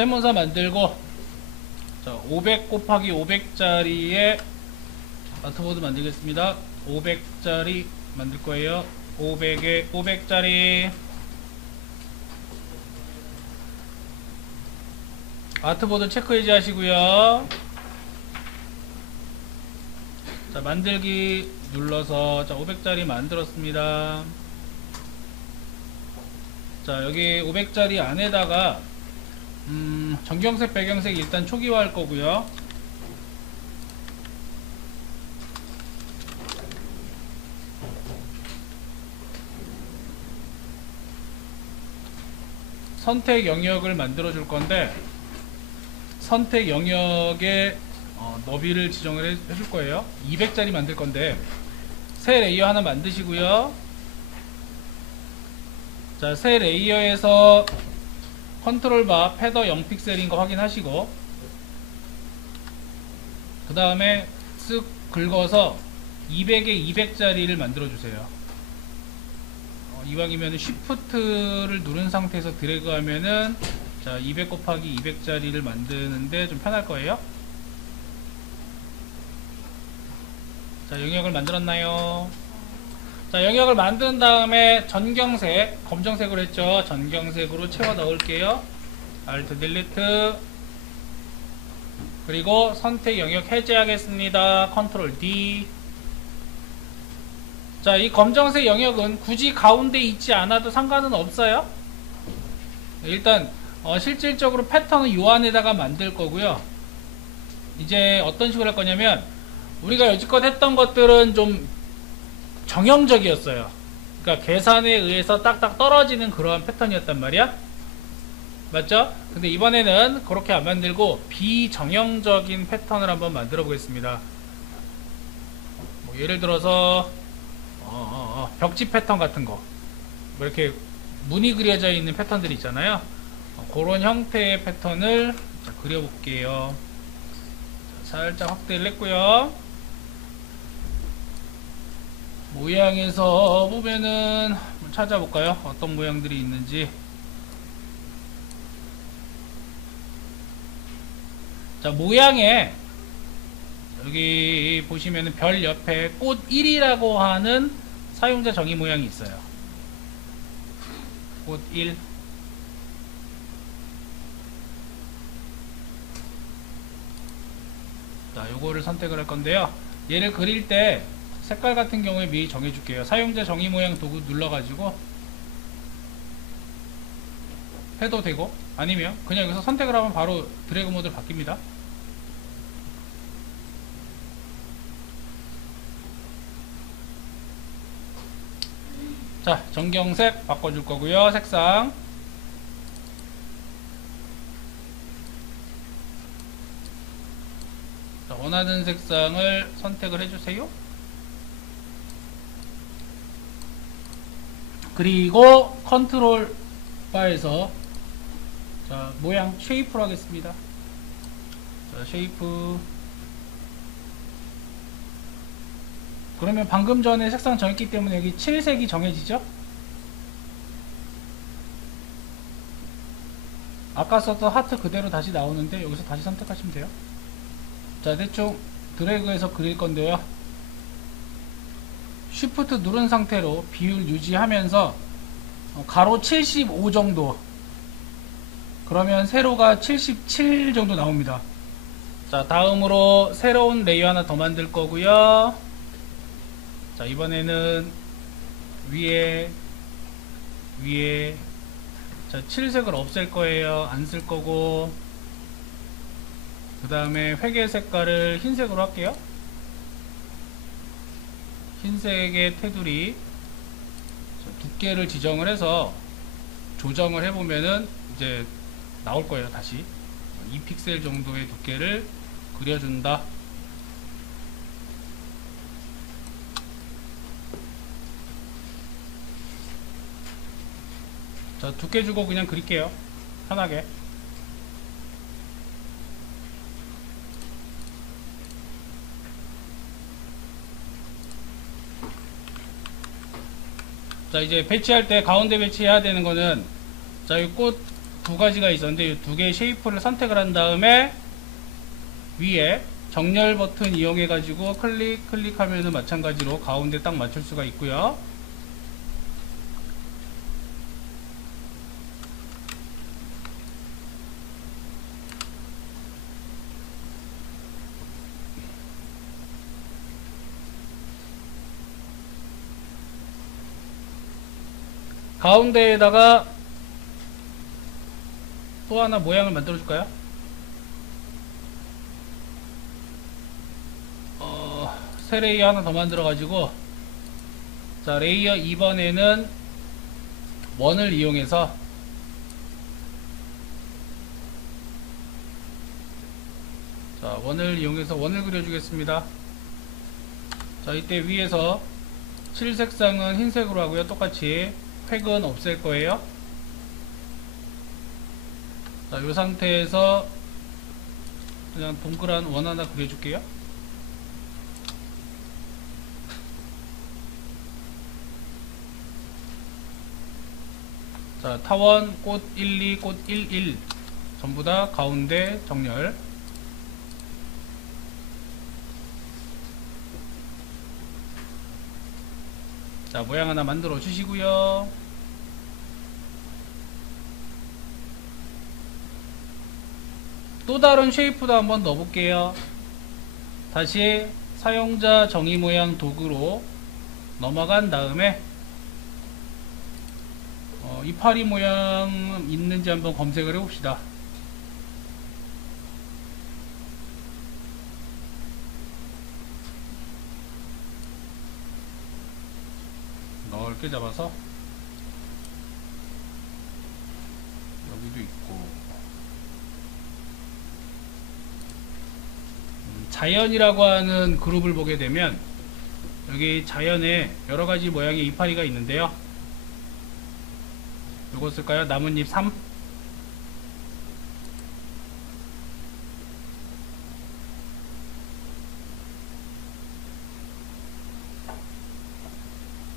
세모사 만들고, 자, 500 곱하기 500짜리의 아트보드 만들겠습니다. 500짜리 만들 거예요. 500에 500짜리 아트보드 체크 해제 하시고요. 자, 만들기 눌러서, 자, 500짜리 만들었습니다. 자, 여기 500짜리 안에다가 전경색, 배경색 일단 초기화 할 거고요. 선택 영역을 만들어 줄 건데, 선택 영역의 너비를 지정을 해줄 거예요. 200짜리 만들 건데, 새 레이어 하나 만드시고요. 자, 새 레이어에서 컨트롤 바 패더 0픽셀인 거 확인하시고, 그 다음에 쓱 긁어서 200에 200짜리를 만들어 주세요. 이왕이면 쉬프트를 누른 상태에서 드래그 하면은, 자, 200 곱하기 200짜리를 만드는데 좀 편할 거예요. 자, 영역을 만들었나요? 자, 영역을 만든 다음에 전경색, 검정색으로 했죠. 전경색으로 채워 넣을게요. Alt 딜리트. 그리고 선택 영역 해제하겠습니다. Ctrl D. 자, 이 검정색 영역은 굳이 가운데 있지 않아도 상관은 없어요. 일단 실질적으로 패턴은 요 안에다가 만들 거고요. 이제 어떤 식으로 할 거냐면, 우리가 여지껏 했던 것들은 좀 정형적이었어요. 그러니까 계산에 의해서 딱딱 떨어지는 그러한 패턴이었단 말이야. 맞죠? 근데 이번에는 그렇게 안 만들고 비정형적인 패턴을 한번 만들어 보겠습니다. 뭐 예를 들어서 벽지 패턴 같은 거, 뭐 이렇게 무늬 그려져 있는 패턴들이 있잖아요. 그런 형태의 패턴을 그려볼게요. 살짝 확대를 했고요. 모양에서 보면은 찾아볼까요? 어떤 모양들이 있는지. 자, 모양에 여기 보시면은 별 옆에 꽃 1이라고 하는 사용자 정의 모양이 있어요. 꽃 1. 자, 요거를 선택을 할 건데요. 얘를 그릴 때 색깔 같은 경우에 미리 정해줄게요. 사용자 정의 모양 도구 눌러가지고 해도 되고, 아니면 그냥 여기서 선택을 하면 바로 드래그 모드로 바뀝니다. 자, 전경색 바꿔줄 거고요. 색상 자, 원하는 색상을 선택을 해주세요. 그리고 컨트롤 바에서, 자, 모양 쉐이프로 하겠습니다. 자, 쉐이프. 그러면 방금 전에 색상 정했기 때문에 여기 7색이 정해지죠? 아까 썼던 하트 그대로 다시 나오는데 여기서 다시 선택하시면 돼요. 자, 대충 드래그해서 그릴 건데요. 쉬프트 누른 상태로 비율 유지하면서 가로 75 정도, 그러면 세로가 77 정도 나옵니다. 자, 다음으로 새로운 레이어 하나 더 만들 거고요. 자, 이번에는 위에 자, 7색을 없앨 거예요. 안 쓸 거고, 그 다음에 회계 색깔을 흰색으로 할게요. 흰색의 테두리, 두께를 지정을 해서 조정을 해보면은 이제 나올 거예요. 다시 2픽셀 정도의 두께를 그려준다. 자, 두께 주고 그냥 그릴게요. 편하게. 자, 이제 배치할 때 가운데 배치해야 되는 거는, 자, 이 꽃 두 가지가 있었는데 이 두 개의 쉐이프를 선택을 한 다음에 위에 정렬 버튼 이용해 가지고 클릭하면은 마찬가지로 가운데 딱 맞출 수가 있고요. 가운데에다가 또 하나 모양을 만들어 줄까요? 새 레이어 하나 더 만들어 가지고, 자, 레이어 2번에는 원을 이용해서 원을 그려주겠습니다. 자, 이때 위에서 칠 색상은 흰색으로 하고요. 똑같이 획은 없앨 거예요. 자, 이 상태에서 그냥 동그란 원 하나 그려줄게요. 자, 타원, 꽃 1, 2, 꽃 1, 1 전부 다 가운데 정렬. 자, 모양 하나 만들어 주시고요. 또 다른 쉐이프도 한번 넣어 볼게요. 다시 사용자 정의 모양 도구로 넘어간 다음에 이파리 모양 있는지 한번 검색을 해 봅시다. 넓게 잡아서 여기도 있고, 자연이라고 하는 그룹을 보게 되면 여기 자연에 여러가지 모양의 이파리가 있는데요. 요거 쓸까요? 나뭇잎 3.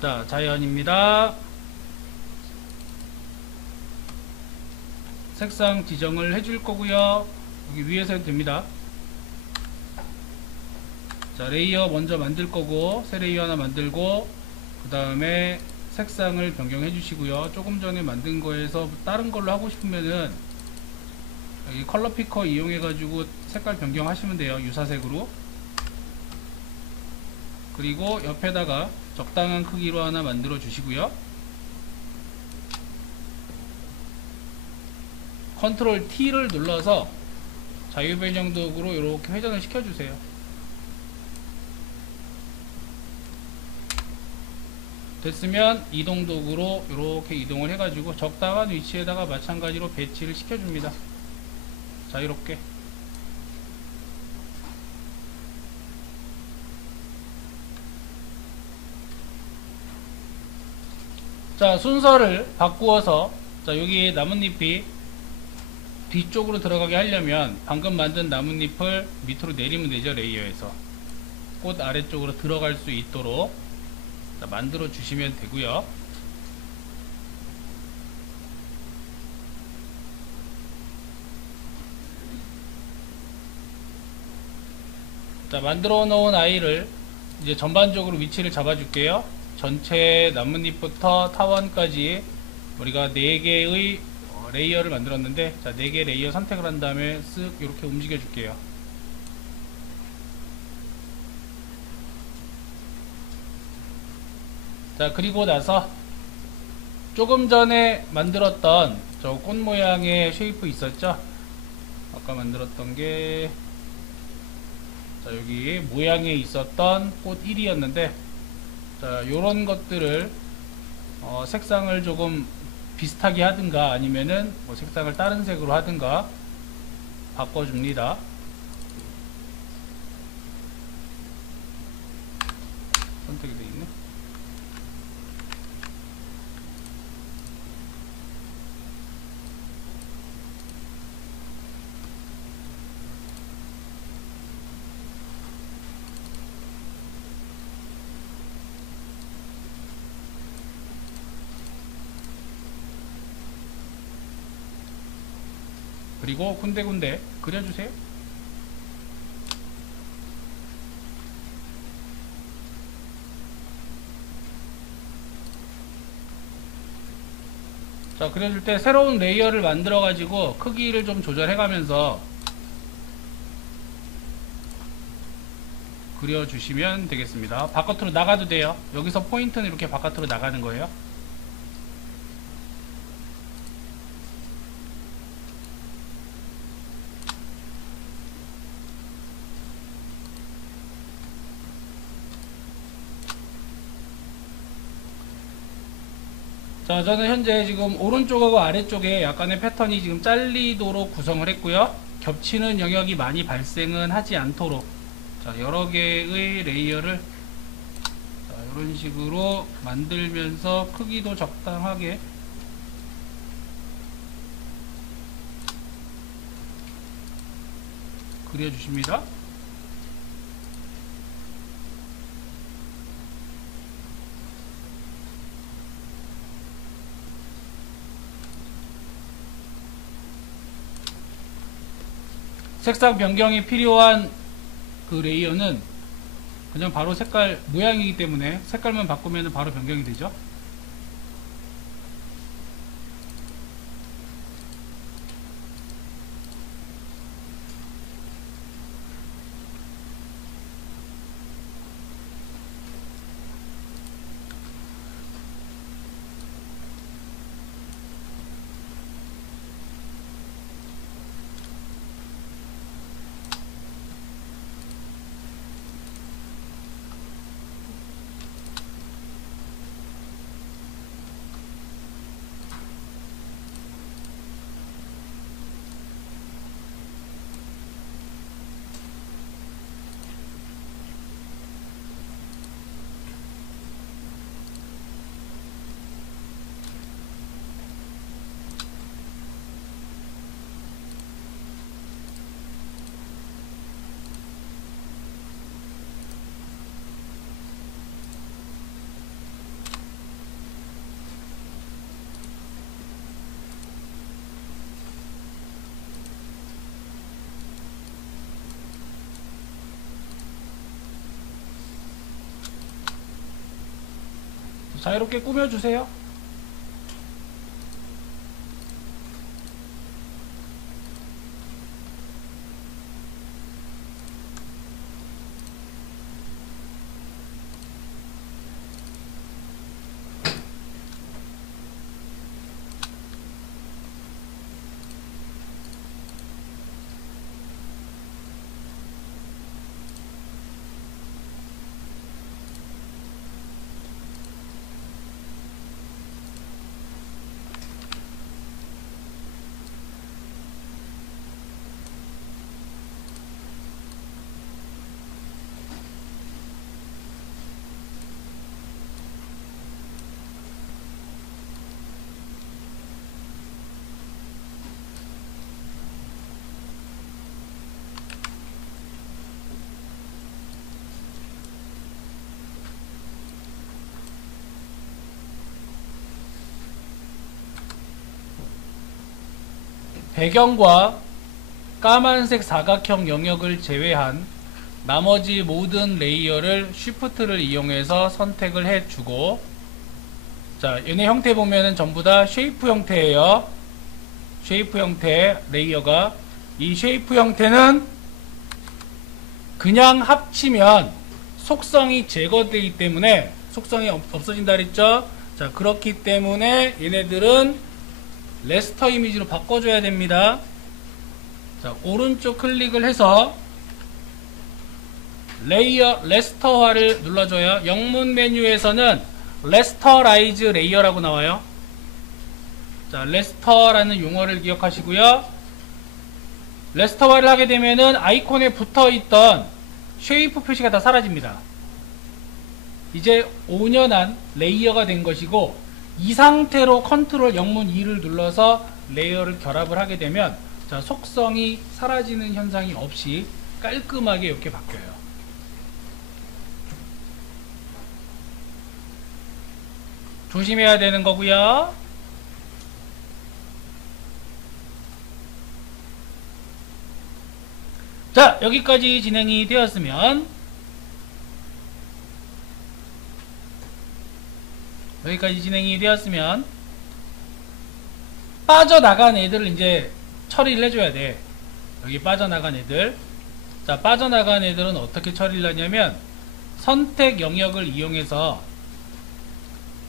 자, 자연입니다. 색상 지정을 해줄 거고요. 여기 위에서 해도 됩니다. 자, 레이어 먼저 만들 거고, 새 레이어 하나 만들고, 그 다음에 색상을 변경해 주시고요. 조금 전에 만든 거에서 다른 걸로 하고 싶으면은 여기 컬러 피커 이용해 가지고 색깔 변경하시면 돼요. 유사색으로. 그리고 옆에다가 적당한 크기로 하나 만들어 주시고요. 컨트롤 T를 눌러서 자유변형 도구로 이렇게 회전을 시켜주세요. 됐으면 이동 도구로 이렇게 이동을 해가지고 적당한 위치에다가 마찬가지로 배치를 시켜줍니다. 자유롭게. 자, 순서를 바꾸어서, 자, 여기 나뭇잎이 뒤쪽으로 들어가게 하려면 방금 만든 나뭇잎을 밑으로 내리면 되죠. 레이어에서 꽃 아래쪽으로 들어갈 수 있도록 만들어 주시면 되고요. 자, 만들어 놓은 아이를 이제 전반적으로 위치를 잡아 줄게요. 전체 나뭇잎부터 타원까지 우리가 4개의 레이어를 만들었는데, 자, 4개 레이어 선택을 한 다음에 쓱 이렇게 움직여 줄게요. 자, 그리고 나서 조금 전에 만들었던 저 꽃 모양의 쉐이프 있었죠? 아까 만들었던 게, 자, 여기 모양에 있었던 꽃 1이었는데, 자, 요런 것들을 색상을 조금 비슷하게 하든가 아니면은 뭐 색상을 다른 색으로 하든가 바꿔줍니다. 선택이 되어 있네. 그리고 군데군데 그려주세요. 자, 그려줄 때 새로운 레이어를 만들어 가지고 크기를 좀 조절해 가면서 그려주시면 되겠습니다. 바깥으로 나가도 돼요. 여기서 포인트는 이렇게 바깥으로 나가는 거예요. 자, 저는 현재 지금 오른쪽하고 아래쪽에 약간의 패턴이 지금 잘리도록 구성을 했고요. 겹치는 영역이 많이 발생은 하지 않도록, 자, 여러 개의 레이어를 이런 식으로 만들면서 크기도 적당하게 그려주십니다. 색상 변경이 필요한 그 레이어는 그냥 바로 색깔 모양이기 때문에 색깔만 바꾸면 바로 변경이 되죠. 자유롭게 꾸며주세요. 배경과 까만색 사각형 영역을 제외한 나머지 모든 레이어를 쉬프트를 이용해서 선택을 해주고, 자, 얘네 형태 보면은 전부 다 쉐이프 형태예요. 쉐이프 형태 레이어가, 이 쉐이프 형태는 그냥 합치면 속성이 제거되기 때문에 속성이 없어진다 그랬죠. 자, 그렇기 때문에 얘네들은 레스터 이미지로 바꿔줘야 됩니다. 자, 오른쪽 클릭을 해서 레이어 레스터화를 눌러줘요. 영문 메뉴에서는 레스터라이즈 레이어라고 나와요. 자, 레스터라는 용어를 기억하시고요. 레스터화를 하게 되면은 아이콘에 붙어있던 쉐이프 표시가 다 사라집니다. 이제 온연한 레이어가 된 것이고, 이 상태로 컨트롤 영문 2를 눌러서 레이어를 결합을 하게 되면, 자, 속성이 사라지는 현상이 없이 깔끔하게 이렇게 바뀌어요. 조심해야 되는 거고요. 자, 여기까지 진행이 되었으면 빠져나간 애들을 이제 처리를 해줘야 돼. 여기 빠져나간 애들. 자, 빠져나간 애들은 어떻게 처리를 하냐면 선택 영역을 이용해서,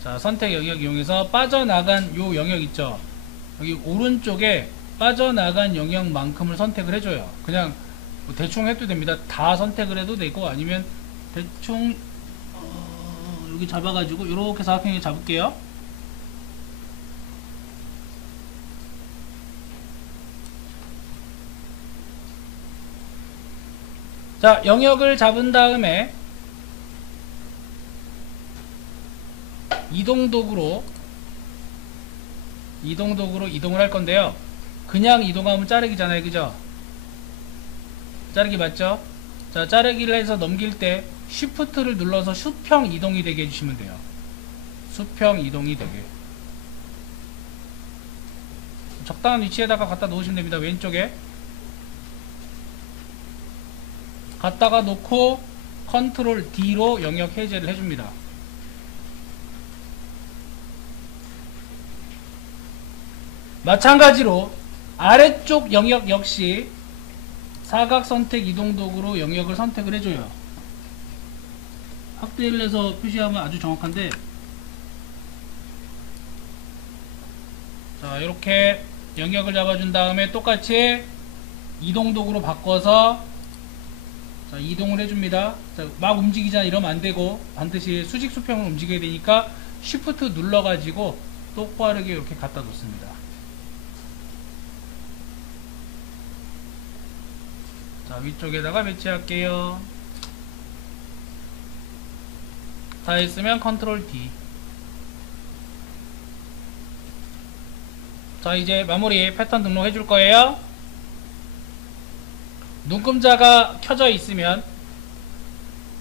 자, 선택 영역 이용해서 빠져나간 요 영역 있죠. 여기 오른쪽에 빠져나간 영역만큼을 선택을 해줘요. 그냥 뭐 대충 해도 됩니다. 다 선택을 해도 되고, 아니면 대충 여기 잡아가지고 이렇게 사각형에 잡을게요. 자, 영역을 잡은 다음에 이동도구로 이동을 할 건데요. 그냥 이동하면 자르기잖아요. 그죠? 자르기 맞죠? 자, 자르기를 해서 넘길 때 쉬프트를 눌러서 수평 이동이 되게 해주시면 돼요. 수평 이동이 되게. 적당한 위치에다가 갖다 놓으시면 됩니다. 왼쪽에 갖다가 놓고 컨트롤 D로 영역 해제를 해줍니다. 마찬가지로 아래쪽 영역 역시 사각 선택 이동 도구로 영역을 선택을 해줘요. 확대를 해서 표시하면 아주 정확한데, 자, 이렇게 영역을 잡아준 다음에 똑같이 이동 도구로 바꿔서, 자, 이동을 해줍니다. 자, 막 움직이자 이러면 안되고 반드시 수직 수평을 움직여야 되니까 쉬프트 눌러가지고 똑바르게 이렇게 갖다 놓습니다. 자, 위쪽에다가 배치할게요. 다 했으면 컨트롤 D. 자, 이제 마무리 패턴 등록 해줄 거예요. 눈금자가 켜져 있으면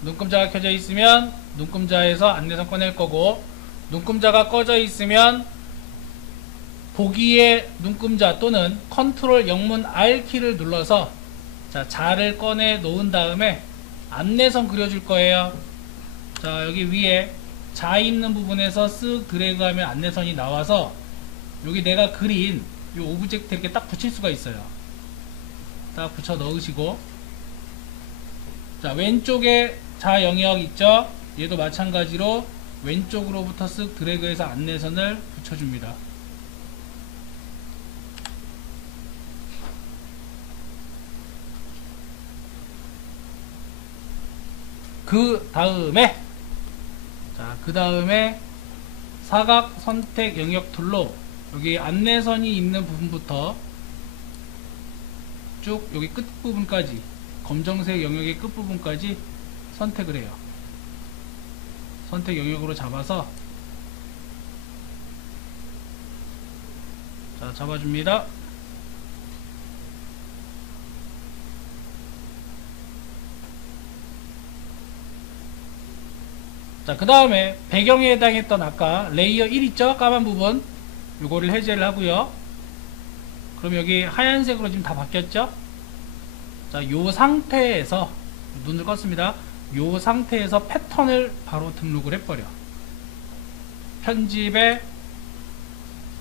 눈금자에서 안내선 꺼낼 거고, 눈금자가 꺼져 있으면 보기의 눈금자 또는 컨트롤 영문 R 키를 눌러서, 자, 자를 꺼내 놓은 다음에 안내선 그려줄 거예요. 자, 여기 위에 자 있는 부분에서 쓱 드래그하면 안내선이 나와서 여기 내가 그린 이 오브젝트 이렇게 딱 붙일 수가 있어요. 딱 붙여 넣으시고, 자, 왼쪽에 자 영역 있죠? 얘도 마찬가지로 왼쪽으로부터 쓱 드래그해서 안내선을 붙여줍니다. 그 다음에 사각 선택 영역 툴로 여기 안내선이 있는 부분부터 쭉 여기 끝부분까지, 검정색 영역의 끝부분까지 선택을 해요. 선택 영역으로 잡아서, 자, 잡아줍니다. 자, 그 다음에 배경에 해당했던 아까 레이어 1 있죠? 까만 부분, 요거를 해제를 하고요. 그럼 여기 하얀색으로 지금 다 바뀌었죠? 자, 요 상태에서 눈을 껐습니다. 요 상태에서 패턴을 바로 등록을 해버려. 편집에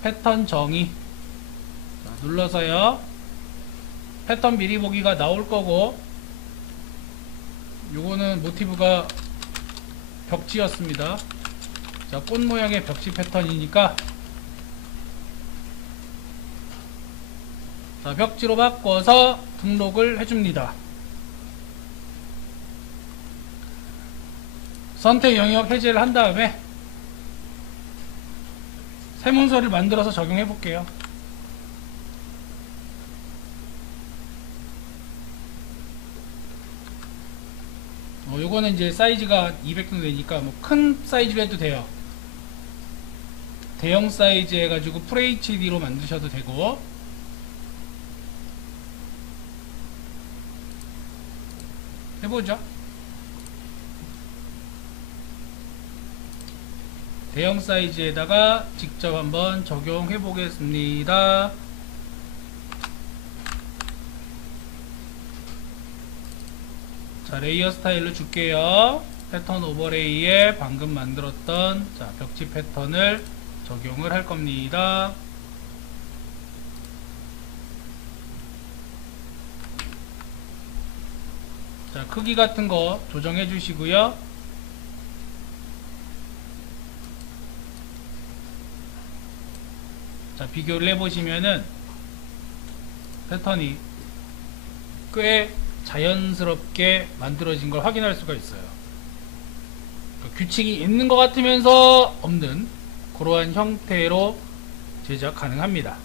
패턴 정의, 자, 눌러서요. 패턴 미리 보기가 나올 거고, 요거는 모티브가 벽지였습니다. 자, 꽃 모양의 벽지 패턴이니까, 자, 벽지로 바꿔서 등록을 해줍니다. 선택 영역 해제를 한 다음에 새 문서를 만들어서 적용해 볼게요. 요거는 이제 사이즈가 200 정도 되니까 뭐 큰 사이즈로 해도 돼요. 대형 사이즈 해가지고 FHD로 만드셔도 되고, 해보죠. 대형 사이즈에다가 직접 한번 적용해 보겠습니다. 자, 레이어 스타일로 줄게요. 패턴 오버레이에 방금 만들었던 자, 벽지 패턴을 적용을 할 겁니다. 자, 크기 같은 거 조정해 주시고요. 자, 비교를 해보시면은 패턴이 꽤 자연스럽게 만들어진 걸 확인할 수가 있어요. 그러니까 규칙이 있는 것 같으면서 없는 그러한 형태로 제작 가능합니다.